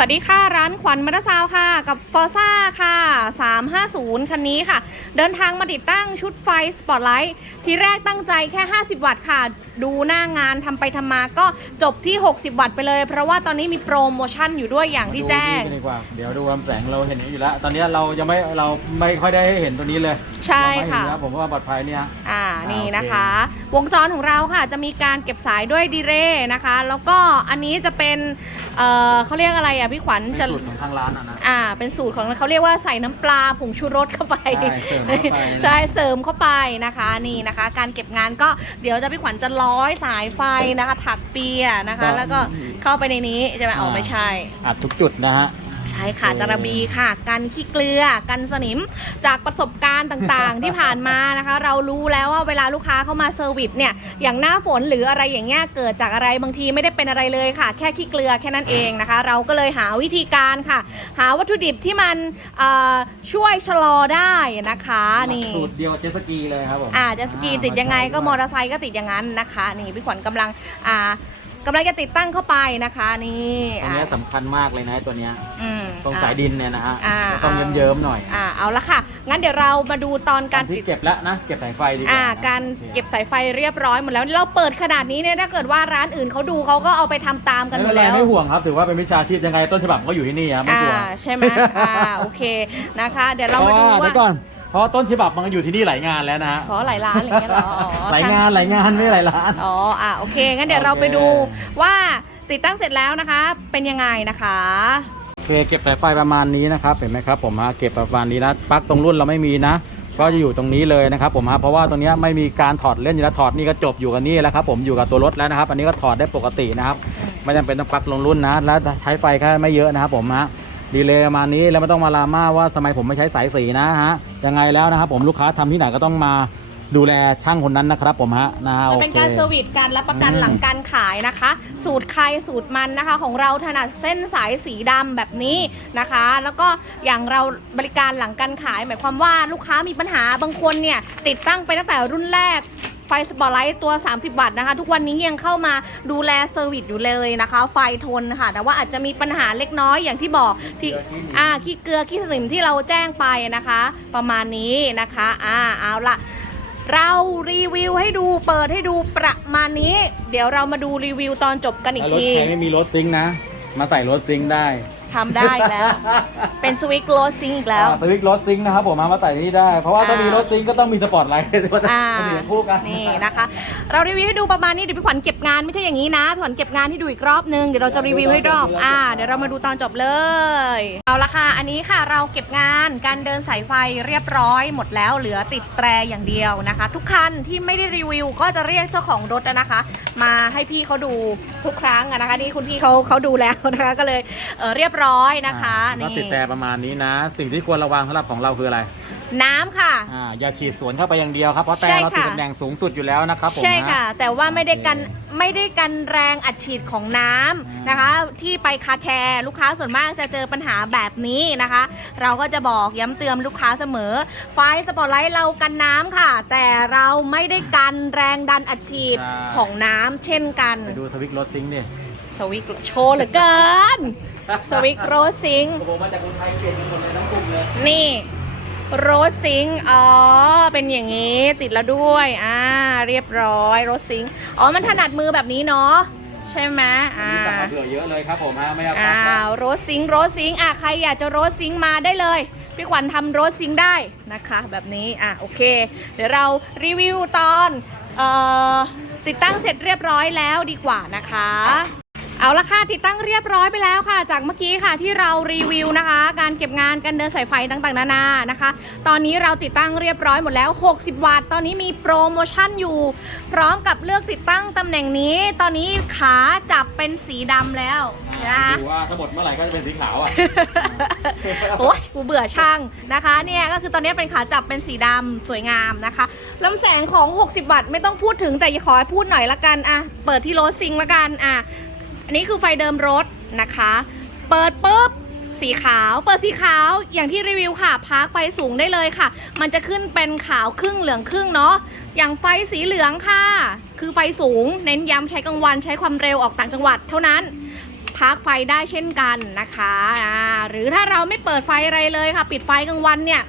สวัสดีค่ะ ร้านขวัญมัตซาวค่ะ กับฟอร์ซ่าค่ะ 350 คันนี้ค่ะ เดินทางมาติดตั้งชุดไฟสปอตไลท์ทีแรกตั้งใจแค่ 50 วัตต์ค่ะ ดูหน้างานทำไปทำมาก็จบที่ 60 วัตต์ไปเลย เพราะว่าตอนนี้มีโปรโมชั่นอยู่ด้วยอย่างที่แจ้งดูนี่กันดีกว่า เดี๋ยวดูความแสงเราเห็นอยู่แล้ว ตอนนี้เรายังไม่เราไม่ค่อยได้เห็นตัวนี้เลยใช่ค่ะ เราไม่เห็นแล้วผมว่าปลอดภัยเนี่ย อ่า นี่โอเคนะคะ วงจรของเราค่ะ จะมีการเก็บสายด้วยดีเรย์นะคะ แล้วก็อันนี้จะเป็น เอ่อเขาเรียกอะไรอะพี่ขวัญเป็นจะสูตรของทางร้านอะนะ อ่า เป็นสูตรของเขาเรียกว่าใส่น้ำปลาผงชูรสเข้าไป ใช่เสริมเข้าไปนะใช่เสริมเข้าไปนะคะนี่นะคะ การเก็บงานก็เดี๋ยวจะพี่ขวัญจะร้อยสายไฟนะคะ ถักเปียนะคะ แล้วก็เข้าไปในนี้ใช่ไหมอ๋อไม่ใช่ อัดทุกจุดนะฮะใช่ค่ะโอเคจาระบีค่ะ กันขี้เกลือกันสนิมจากประสบการณ์ต่างๆ ที่ผ่านมานะคะ เรารู้แล้วว่าเวลาลูกค้าเข้ามาเซอร์วิสเนี่ยอย่างหน้าฝนหรืออะไรอย่างเงี้ยเกิดจากอะไรบางทีไม่ได้เป็นอะไรเลยค่ะ แค่ขี้เกลือแค่นั้นเองนะคะ เราก็เลยหาวิธีการค่ะ หาวัตถุดิบที่มันเอ่อช่วยชะลอได้นะคะนี่สูตรเดียวเจตสกีเลยครับผมอ่าจะสกีติดยังไงก็มอเตอร์ไซค์ก็ติดอย่างนั้นนะคะ นี่พี่ขวัญกำลังอ่า กำลังจะติดตั้งเข้าไปนะคะนี่ตรงเนี้ยสำคัญมากเลยนะตัวเนี้ยอืมตรงอะสายดินเนี่ยนะฮะอ่าต้องเยิ้มๆหน่อยอ่าเอาละค่ะ งั้นเดี๋ยวเรามาดูตอนการที่ติดเก็บแล้วนะเก็บสายไฟดีกว่าอ่านะการโอคเก็บสายไฟเรียบร้อยหมดแล้วเราเปิดขนาดนี้เนี่ยถ้าเกิดว่าร้านอื่นเขาดูเขาก็เอาไปทำตามกันหมไม่ดเป็นไรแล้ว ไม่ห่วงครับ ถือว่าเป็นวิชาชีพยังไงต้นฉบับก็อยู่ที่นี่ครับไม่อ่ากลัวใช่ไหมอ่าโอเคนะคะ เดี๋ยวเรามาดูเพราะว่า เดี๋ยวก่อน เพราะต้นฉบับมันอยู่ที่นี่หลายงานแล้วนะฮะ ขอหลายร้านอะไรอย่างเงี้ยเหรออ๋อหลายงานหลายงานไม่หลายร้าน อ๋ออ่าโอเค งั้นเดี๋ยวเราไปดูว่าติดตั้งเสร็จแล้วนะคะ เป็นยังไงนะคะ โอเคเก็บสายไฟประมาณนี้นะครับเห็นไหมครับผมฮะเก็บประมาณนี้นะปลั๊กตรงรุ่นเราไม่มีนะ ก็จะอยู่ตรงนี้เลยนะครับผมฮะเพราะว่าตรงเนี้ยไม่มีการถอดเล่นอยู่แล้วถอดนี่ก็จบอยู่กับนี่แล้วครับผมอยู่กับตัวรถแล้วนะครับ อันนี้ก็ถอดได้ปกตินะครับไม่จำเป็นต้องปลั๊กลงรุ่นนะ แล้วใช้ไฟแค่ไม่เยอะนะครับผมฮะ ดีเลยประมาณนี้แล้วไม่ต้องมาลาม่าว่าสมัยผมไม่ใช้สายสีนะฮะยังไงแล้วนะครับผมลูกค้าทำที่ไหนก็ต้องมาดูแลช่างคนนั้นนะครับผมฮะนะฮะมันโอเป็นเคการเซอร์วิสการรับประกันอืมหลังการขายนะคะ สูตรใครสูตรมันนะคะ ของเราถนัดเส้นสายสีดำแบบนี้นะคะ แล้วก็อย่างเราบริการหลังการขาย หมายความว่าลูกค้ามีปัญหาบางคนเนี่ยติดตั้งไปตั้งแต่รุ่นแรก ไฟสปอตไลท์ตัว 30 วัตต์นะคะ ทุกวันนี้ยังเข้ามาดูแลเซอร์วิสอยู่เลยนะคะ ไฟทนค่ะ แต่ว่าอาจจะมีปัญหาเล็กน้อยอย่างที่บอกที่อ่าขี้เกลือขี้สนิมที่เราแจ้งไปนะคะ ประมาณนี้นะคะอ่าเอาละเรารีวิวให้ดูเปิดให้ดูประมาณนี้ เดี๋ยวเรามาดูรีวิวตอนจบกันอีกถ้ารถใครไม่มีรถซิงค์นะ มาใส่รถซิงค์ได้ ทำได้แล้ว เป็นสวิตช์โรสซิงอีกแล้วอ่าสวิตช์รถซิงค์นะครับผมมามาใส่นี่ได้ เพราะว่าถ้ามีรถซิงค์ก็ต้องมีสปอร์ตไลท์อ่ามันถึงจะคู่กันนี่นะคะ เรารีวิวให้ดูประมาณนี้เดี๋ยวพี่ขวัญเก็บงานไม่ใช่อย่างนี้นะพี่ขวัญเก็บงานให้ดูอีกรอบนึงเดี๋ยวเราจะรีวิวให้รอบอ่า เดี๋ยวเรามาดูตอนจบเลย เอาละค่ะ อันนี้ค่ะเราเก็บงานการเดินสายไฟเรียบร้อยหมดแล้วเหลือติดแตรอย่างเดียวนะคะ ทุกคันที่ไม่ได้รีวิวก็จะเรียกเจ้าของรถนะคะ มาให้พี่เขาดูทุกครั้งอะนะคะนี่คุณพี่เขาเขาดูแล้วนะคะก็เลยเออเรียบร้อยนะคะก็นี่ติดแต่ประมาณนี้นะ สิ่งที่ควรระวังสำหรับของเราคืออะไรน้ำค่ะ อ่าอย่าฉีดสวนเข้าไปอย่างเดียวครับเพราะแต่ใช่เราติดค่ะ ตำแหน่งสูงสุดอยู่แล้วนะครับผมใช่น ค่ะ แต่ว่าไม่ได้กันโอเคไม่ได้กันแรงอัดฉีดของน้ำอ่านนะคะ ที่ไปคาแคร์ลูกค้าส่วนมากจะเจอปัญหาแบบนี้นะคะ เราก็จะบอกย้ำเตือนลูกค้าเสมอ ไฟสปอตไลท์เรากันน้ำค่ะ แต่เราไม่ได้กันแรงดันอัดฉีดของน้ำเช่นกัน ไปดูสวิตช์รถซิงค์ดิ สวิกโชว์เหลือเกิน สวิกโรสซิงโอ้โหมาจากคนไทยเก่งกันหมดเลยทั้งกลุ่มเลยนี่โรสซิงค์อ๋อ เป็นอย่างนี้ ติดแล้วด้วย อ่า เรียบร้อยโรสซิงค์อ๋อ มันถนัดมือแบบนี้เนาะ ใช่ไหมอ่ามีสั่งมาเผื่อเยอะเลยครับผมฮะไม่เอาปลั๊อ่ากนะโรสซิงค์โรสซิงค์อะ ใครอยากจะโรสซิงค์มาได้เลย พี่ขวัญทำโรสซิงค์ได้นะคะ แบบนี้ อะ โอเค เดี๋ยวเรารีวิวตอน เอ่อ ติดตั้งเสร็จเรียบร้อยแล้วดีกว่านะคะ เอาละค่ะติดตั้งเรียบร้อยไปแล้วค่ะ จากเมื่อกี้ค่ะที่เรารีวิวนะคะ การเก็บงานการเดินสายไฟต่างๆนานานะคะ ตอนนี้เราติดตั้งเรียบร้อยหมดแล้ว 60 วัตต์ตอนนี้มีโปรโมชั่นอยู่ พร้อมกับเลือกติดตั้งตำแหน่งนี้ ตอนนี้ขาจับเป็นสีดำแล้วอ่านะคะดูว่าถ้าหมดเมื่อไหร่ก็จะเป็นสีขาวอะโอ้ยกูเบื่อช่างนะคะเนี่ยก็คือตอนนี้เป็นขาจับเป็นสีดำสวยงามนะคะลำแสงของ 60 วัตต์ไม่ต้องพูดถึงแต่ขอให้พูดหน่อยละกันอะเปิดที่โรสซิงละกันอะ อันนี้คือไฟเดิมรถนะคะ เปิดปุ๊บสีขาว เปิดสีขาวอย่างที่รีวิวค่ะพาร์คไฟสูงได้เลยค่ะ มันจะขึ้นเป็นขาวครึ่งเหลืองครึ่งเนาะอย่างไฟสีเหลืองค่ะ คือไฟสูง เน้นย้ำใช้กลางวันใช้ความเร็วออกต่างจังหวัดเท่านั้นพักไฟได้เช่นกันนะคะ หรือถ้าเราไม่เปิดไฟอะไรเลยค่ะ ปิดไฟกลางวันเนี่ย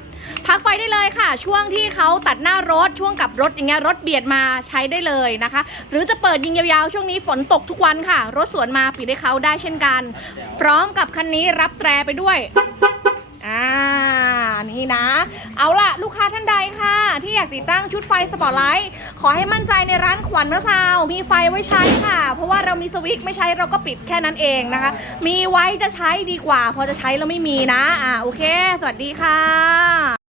พักไฟได้เลยค่ะ ช่วงที่เขาตัดหน้ารถช่วงกับรถอย่างเงี้ยรถเบียดมาใช้ได้เลยนะคะ หรือจะเปิดยิงยาวๆ ช่วงนี้ฝนตกทุกวันค่ะ รถสวนมาปิดให้เขาได้เช่นกัน พร้อมกับคันนี้รับแตรไปด้วยอ่านี่นะ เอาล่ะ ลูกค้าท่านใดค่ะ ที่อยากติดตั้งชุดไฟสปอตไลท์ขอให้มั่นใจในร้านขวัญเมื่อซาวมีไฟไว้ใช้ค่ะ เพราะว่าเรามีสวิตช์ไม่ใช้เราก็ปิดแค่นั้นเองนะคะ มีไว้จะใช้ดีกว่า พอจะใช้แล้วไม่มีนะอ่าโอเค สวัสดีค่ะ